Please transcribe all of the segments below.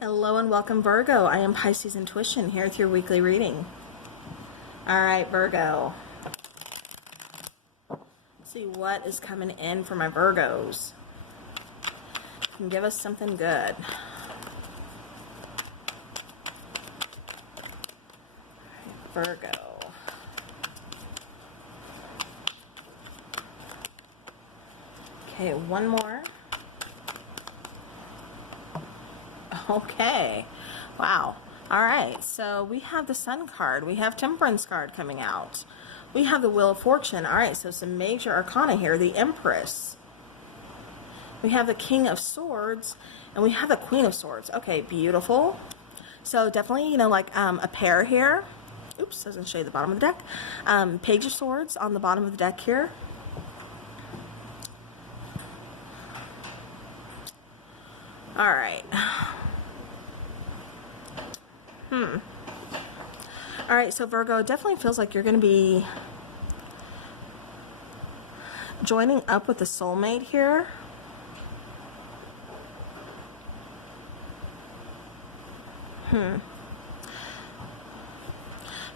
Hello and welcome, Virgo. I am Piscesintuition here with your weekly reading. All right, Virgo. Let's see what is coming in for my Virgos. Can give us something good. All right, Virgo. Okay, one more. Okay. Wow. All right. So we have the Sun card. We have Temperance card coming out. We have the Wheel of Fortune. All right. So some major arcana here. The Empress. We have the King of Swords. And we have the Queen of Swords. Okay. Beautiful. So definitely, like a pair here. Oops. Doesn't show you the bottom of the deck. Page of Swords on the bottom of the deck here. All right. All right, so Virgo, it definitely feels like you're going to be joining up with a soulmate here.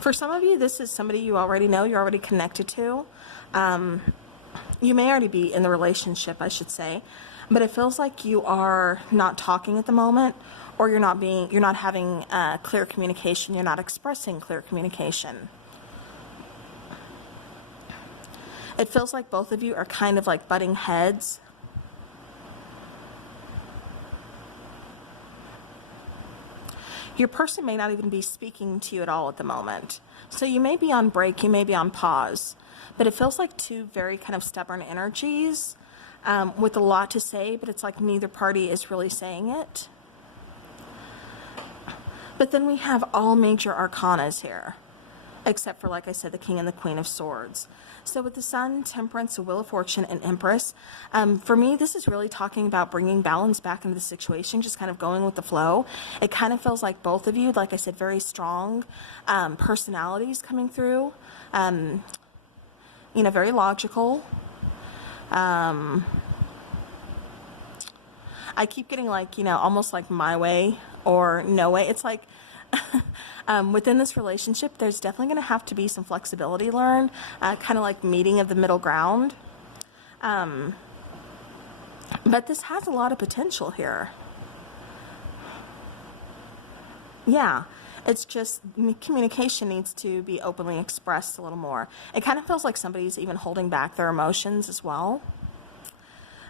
For some of you, this is somebody you already know, you're already connected to. You may already be in the relationship, I should say, but it feels like you are not talking at the moment, or you're not having clear communication, you're not expressing clear communication. It feels like both of you are kind of like butting heads. Your person may not even be speaking to you at all at the moment. So you may be on break, you may be on pause, but it feels like two very kind of stubborn energies with a lot to say, but it's like neither party is really saying it. But then we have all major arcanas here, except for, like I said, the King and the Queen of Swords. So with the Sun, Temperance, the Wheel of Fortune, and Empress, for me, this is really talking about bringing balance back into the situation, just kind of going with the flow. It kind of feels like both of you, like I said, very strong personalities coming through, very logical. I keep getting like, almost like my way or no way. It's like within this relationship, there's definitely going to have to be some flexibility learned, kind of like meeting of the middle ground. But this has a lot of potential here. Yeah, it's just communication needs to be openly expressed a little more. It kind of feels like somebody's even holding back their emotions as well.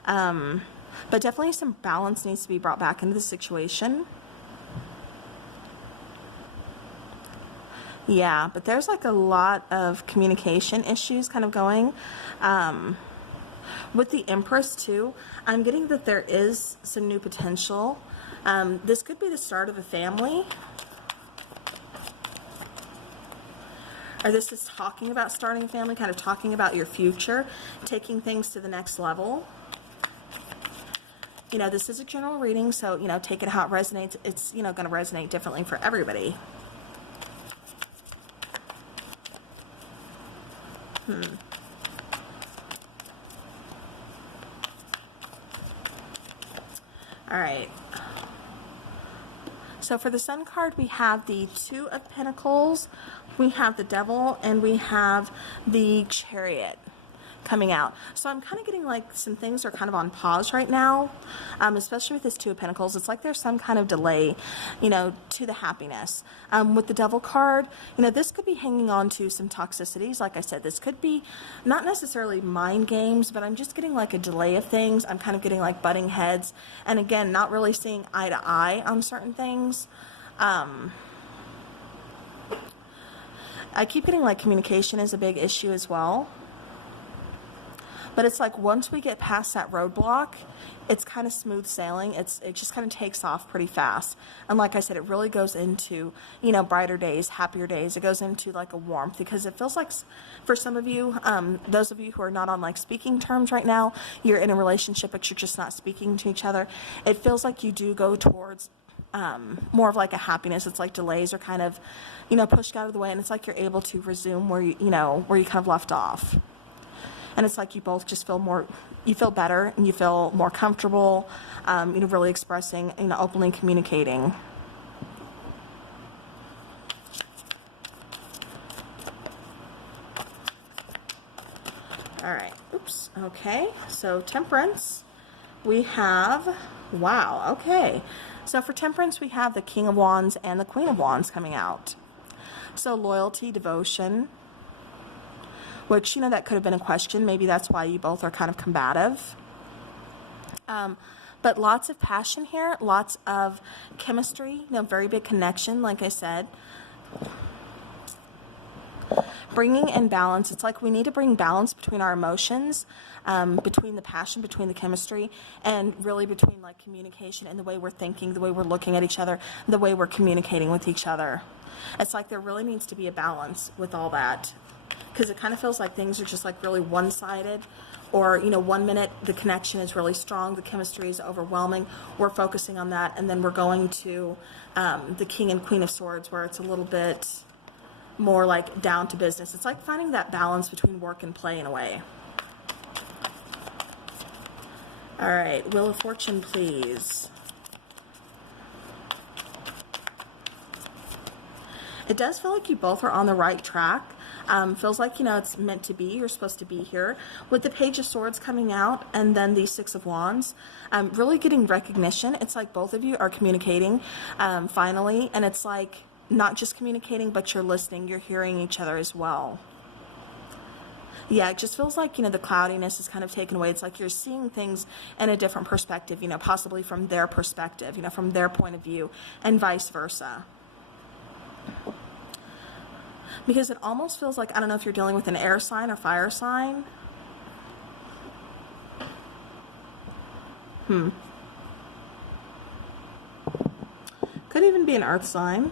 But definitely some balance needs to be brought back into the situation. Yeah, but there's like a lot of communication issues kind of going. With the Empress too, I'm getting that there is some new potential. This could be the start of a family. Or this is talking about starting a family, kind of talking about your future, taking things to the next level. This is a general reading, so, take it how it resonates. It's, going to resonate differently for everybody. All right. So for the Sun card, we have the Two of Pentacles, we have the Devil, and we have the Chariot coming out. So I'm kind of getting like some things are kind of on pause right now, especially with this Two of Pentacles. It's like there's some kind of delay, to the happiness. With the Devil card, this could be hanging on to some toxicities. Like I said, this could be not necessarily mind games, but I'm just getting like a delay of things. I'm kind of getting like butting heads. And again, not really seeing eye to eye on certain things. I keep getting like communication is a big issue as well. But it's like once we get past that roadblock, it's kind of smooth sailing. It just kind of takes off pretty fast. And like I said, it really goes into, brighter days, happier days. It goes into like a warmth, because it feels like for some of you, those of you who are not on like speaking terms right now, you're in a relationship, but you're just not speaking to each other. It feels like you do go towards more of like a happiness. It's like delays are kind of, pushed out of the way, and it's like you're able to resume where you kind of left off. and it's like you both just feel more, you feel better and you feel more comfortable, you know, really expressing, you know, openly communicating. All right, oops, okay, so Temperance, we have, wow, okay. So for Temperance, we have the King of Wands and the Queen of Wands coming out. So loyalty, devotion, which, you know, that could have been a question. Maybe that's why you both are kind of combative. But lots of passion here, lots of chemistry, you know, very big connection, like I said. Bringing in balance. It's like we need to bring balance between our emotions, between the passion, between the chemistry, and really between like communication and the way we're thinking, the way we're looking at each other, the way we're communicating with each other. It's like there really needs to be a balance with all that, because it kind of feels like things are just like really one-sided, or, you know, 1 minute the connection is really strong, the chemistry is overwhelming, we're focusing on that, and then we're going to the King and Queen of Swords, where it's a little bit more like down to business. It's like finding that balance between work and play in a way. All right, Wheel of Fortune, please. It does feel like you both are on the right track. Feels like, you know, it's meant to be. You're supposed to be here. With the Page of Swords coming out and then the Six of Wands, really getting recognition. It's like both of you are communicating finally, and it's like not just communicating, but you're listening, you're hearing each other as well. Yeah, it just feels like, you know, the cloudiness is kind of taken away. It's like you're seeing things in a different perspective, you know, possibly from their perspective, you know, from their point of view, and vice versa. Because it almost feels like, I don't know if you're dealing with an air sign or fire sign. Could even be an earth sign.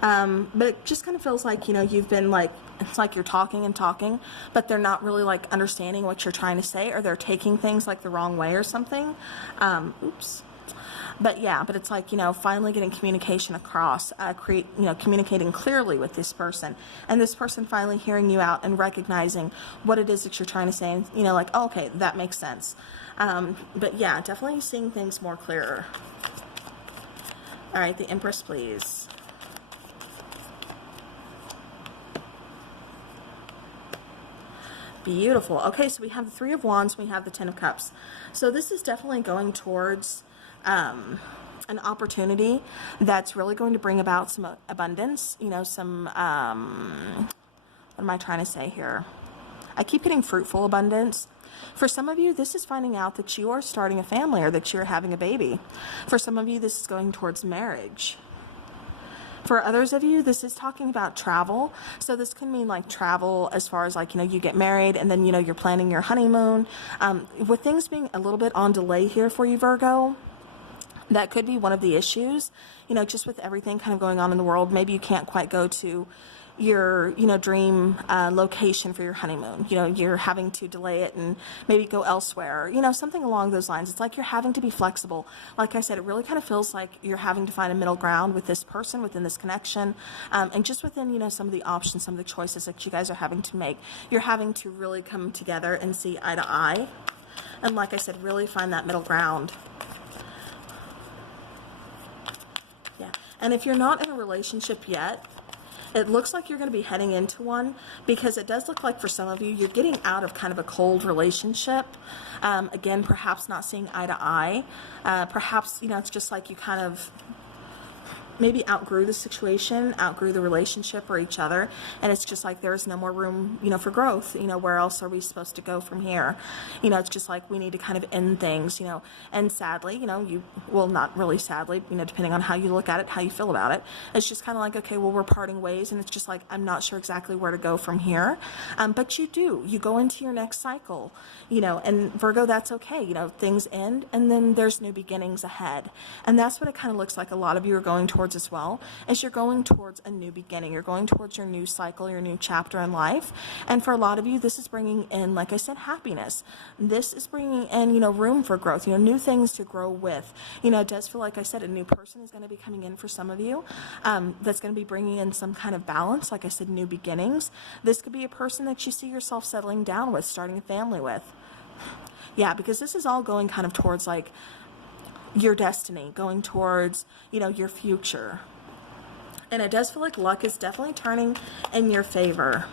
But it just kind of feels like, you know, you've been like, it's like you're talking and talking, but they're not really like understanding what you're trying to say, or they're taking things like the wrong way or something. Oops. But yeah, but it's like, you know, finally getting communication across, communicating clearly with this person, and this person finally hearing you out and recognizing what it is that you're trying to say, and, you know, like, oh, okay, that makes sense. But yeah, definitely seeing things more clearer. All right, the Empress, please. Beautiful. Okay, so we have the Three of Wands, we have the Ten of Cups. So this is definitely going towards an opportunity that's really going to bring about some abundance, you know, some, what am I trying to say here? I keep getting fruitful abundance. For some of you, this is finding out that you are starting a family, or that you're having a baby. For some of you, this is going towards marriage. For others of you, this is talking about travel. So this can mean like travel as far as like, you know, you get married and then, you know, you're planning your honeymoon. With things being a little bit on delay here for you, Virgo, that could be one of the issues, you know, just with everything kind of going on in the world. Maybe you can't quite go to your, you know, dream location for your honeymoon. You know, you're having to delay it and maybe go elsewhere, you know, something along those lines. It's like you're having to be flexible. Like I said, it really kind of feels like you're having to find a middle ground with this person, within this connection, and just within, you know, some of the options, some of the choices that you guys are having to make. You're having to really come together and see eye to eye. And like I said, really find that middle ground. Yeah. And if you're not in a relationship yet, it looks like you're going to be heading into one, because it does look like for some of you, you're getting out of kind of a cold relationship. Again, perhaps not seeing eye to eye. Perhaps, you know, it's just like you kind of maybe outgrew the situation, outgrew the relationship or each other, and it's just like there's no more room, you know, for growth. You know, where else are we supposed to go from here? You know, it's just like we need to kind of end things, you know, and sadly, you know, well, not really sadly, you know, depending on how you look at it, how you feel about it, it's just kind of like, okay, well, we're parting ways, and it's just like, I'm not sure exactly where to go from here. But you go into your next cycle, you know, and Virgo, that's okay. You know, things end, and then there's new beginnings ahead. And that's what it kind of looks like a lot of you are going towards towards as well is you're going towards a new beginning. You're going towards your new cycle, your new chapter in life. And for a lot of you, this is bringing in, like I said, happiness. This is bringing in, room for growth, new things to grow with. It does feel like I said, a new person is going to be coming in for some of you. That's going to be bringing in some kind of balance. Like I said, new beginnings. This could be a person that you see yourself settling down with, starting a family with. Yeah, because this is all going kind of towards like your destiny, going towards, your future. And it does feel like luck is definitely turning in your favor.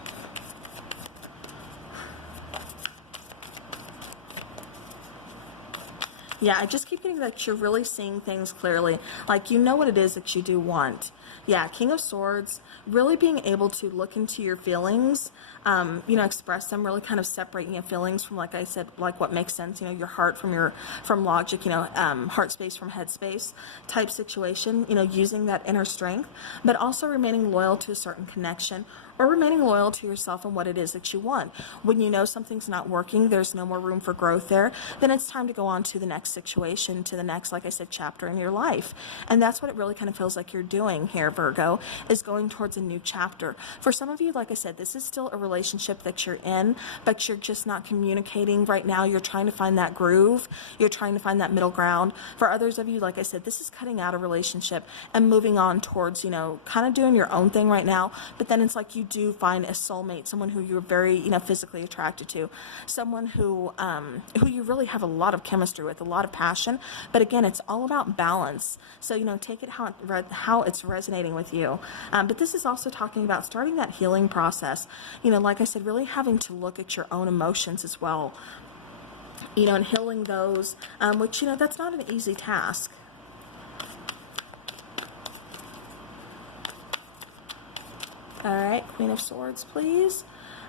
Yeah, I just keep getting that you're really seeing things clearly. Like, what it is that you do want. Yeah, King of Swords, really being able to look into your feelings, express them, really kind of separate, feelings from, like I said, like what makes sense, your heart from logic, heart space from head space type situation, using that inner strength, but also remaining loyal to a certain connection, or remaining loyal to yourself and what it is that you want. When you know something's not working, there's no more room for growth there, then it's time to go on to the next situation, to the next, like I said, chapter in your life. And that's what it really kind of feels like you're doing here, Virgo, is going towards a new chapter. For some of you, like I said, this is still a relationship that you're in, but you're just not communicating right now. You're trying to find that groove. You're trying to find that middle ground. For others of you, like I said, this is cutting out a relationship and moving on towards, kind of doing your own thing right now. But then it's like you do find a soulmate, someone who you're very, physically attracted to, someone who you really have a lot of chemistry with, a lot of passion. But again, it's all about balance. So, take it how it's resonating with you. But this is also talking about starting that healing process. Like I said, really having to look at your own emotions as well, and healing those, which, that's not an easy task. All right, Queen of Swords, please.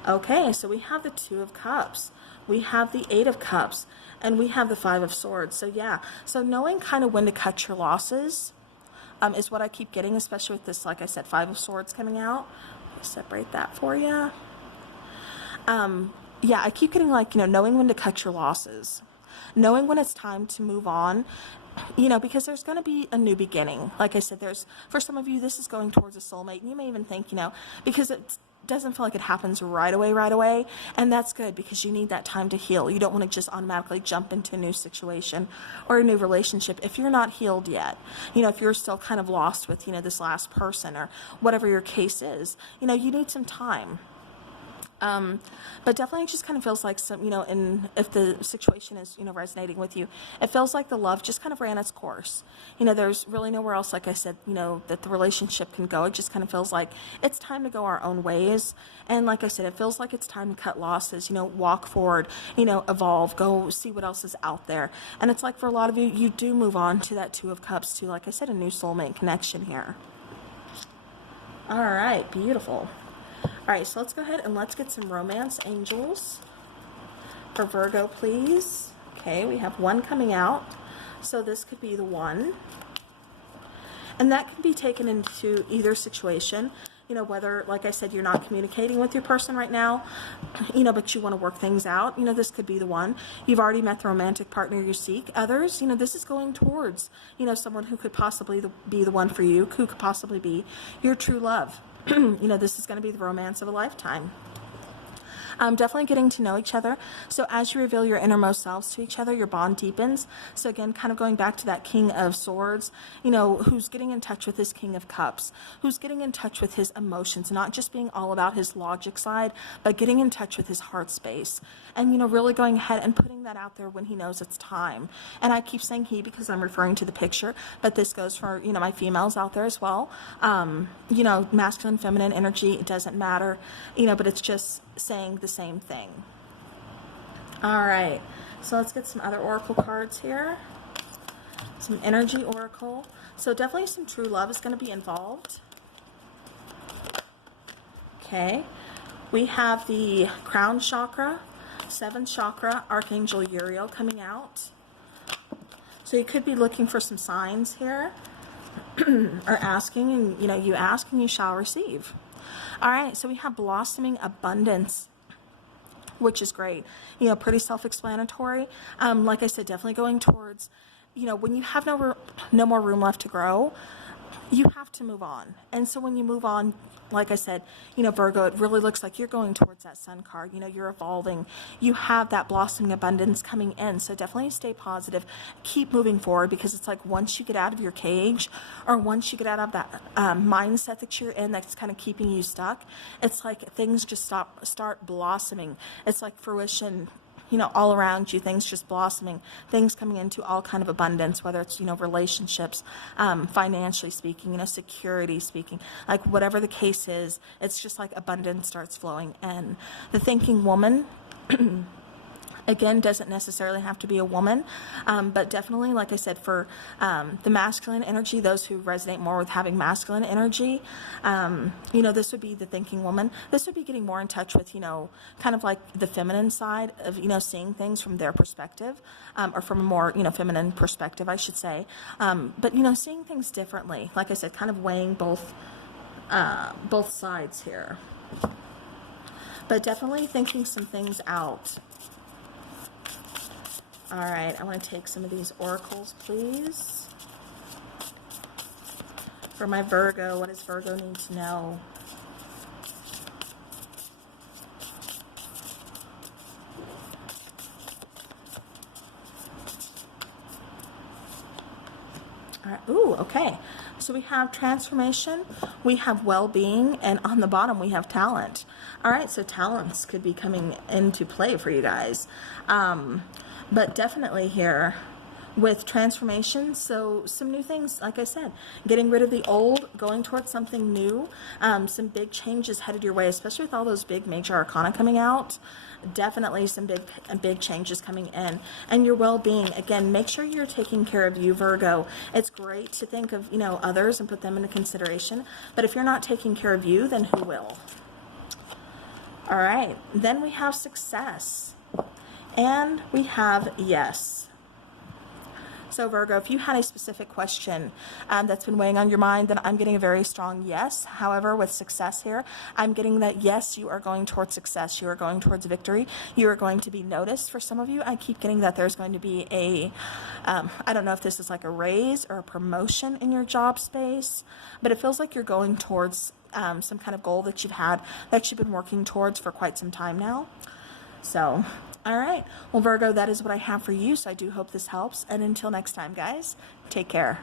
Okay, so we have the Two of Cups. We have the Eight of Cups. And we have the Five of Swords. So, yeah. So, knowing kind of when to cut your losses is what I keep getting, especially with this, like I said, Five of Swords coming out. Let me separate that for you. Yeah, I keep getting, like, knowing when to cut your losses. Knowing when it's time to move on. Because there's going to be a new beginning. Like I said, for some of you, this is going towards a soulmate. And you may even think, because it doesn't feel like it happens right away. And that's good, because you need that time to heal. You don't want to just automatically jump into a new situation or a new relationship if you're not healed yet. If you're still kind of lost with, this last person or whatever your case is, you need some time. But definitely it just kind of feels like some, if the situation is, resonating with you, it feels like the love just kind of ran its course. There's really nowhere else, like I said, that the relationship can go. It just kind of feels like it's time to go our own ways. And like I said, it feels like it's time to cut losses, walk forward, evolve, go see what else is out there. And it's like for a lot of you, you do move on to that Two of Cups, to, like I said, a new soulmate connection here. All right, beautiful. All right, so let's go ahead and let's get some romance angels for Virgo, please. Okay, we have one coming out. So this could be the one. And that can be taken into either situation, whether, like I said, you're not communicating with your person right now, but you want to work things out. This could be the one. You've already met the romantic partner you seek. Others, this is going towards, someone who could possibly be the one for you, who could possibly be your true love. This is going to be the romance of a lifetime. Definitely getting to know each other. So as you reveal your innermost selves to each other, your bond deepens. So again, kind of going back to that King of Swords, who's getting in touch with his King of Cups, who's getting in touch with his emotions, not just being all about his logic side, but getting in touch with his heart space. And, really going ahead and putting that out there when he knows it's time. And I keep saying he because I'm referring to the picture, but this goes for, my females out there as well. Masculine, feminine energy, it doesn't matter, but it's just saying the same thing. All right, so let's get some other oracle cards here. Some energy oracle. So definitely some true love is going to be involved. Okay, we have the crown chakra, 7th chakra, Archangel Uriel coming out. So you could be looking for some signs here or asking, and you ask and you shall receive. All right, so we have blossoming abundance, which is great. Pretty self-explanatory. Like I said, definitely going towards, when you have no more room left to grow, you have to move on. And so when you move on, like I said, Virgo, it really looks like you're going towards that sun card. You're evolving. You have that blossoming abundance coming in. So definitely stay positive. Keep moving forward, because it's like once you get out of your cage, or once you get out of that mindset that you're in that's kind of keeping you stuck, it's like things just start blossoming. It's like fruition, all around you, things just blossoming, things coming into all kind of abundance, whether it's, relationships, financially speaking, security speaking, like whatever the case is, it's just like abundance starts flowing. And the thinking woman, again, doesn't necessarily have to be a woman, but definitely, like I said, for the masculine energy, those who resonate more with having masculine energy, this would be the thinking woman. This would be getting more in touch with, kind of like the feminine side of, seeing things from their perspective, or from a more, feminine perspective, I should say. But, seeing things differently, like I said, kind of weighing both sides here. But definitely thinking some things out. All right, I want to take some of these oracles, please. For my Virgo, what does Virgo need to know? All right. Ooh, okay. So we have transformation, we have well-being, and on the bottom we have talent. All right, so talents could be coming into play for you guys. But definitely here with transformation, so some new things, like I said, getting rid of the old, going towards something new, some big changes headed your way, especially with all those big major arcana coming out. Definitely some big changes coming in. And your well-being, again, make sure you're taking care of you, Virgo. It's great to think of, others and put them into consideration, but if you're not taking care of you, then who will? All right, then we have success. And we have yes. So Virgo, if you had a specific question that's been weighing on your mind, then I'm getting a very strong yes. However, with success here, I'm getting that yes, you are going towards success. You are going towards victory. You are going to be noticed. For some of you, I keep getting that there's going to be a, I don't know if this is like a raise or a promotion in your job space, but it feels like you're going towards some kind of goal that you've had, that you've been working towards for quite some time now. So, all right. Well, Virgo, that is what I have for you. So I do hope this helps. And until next time, guys, take care.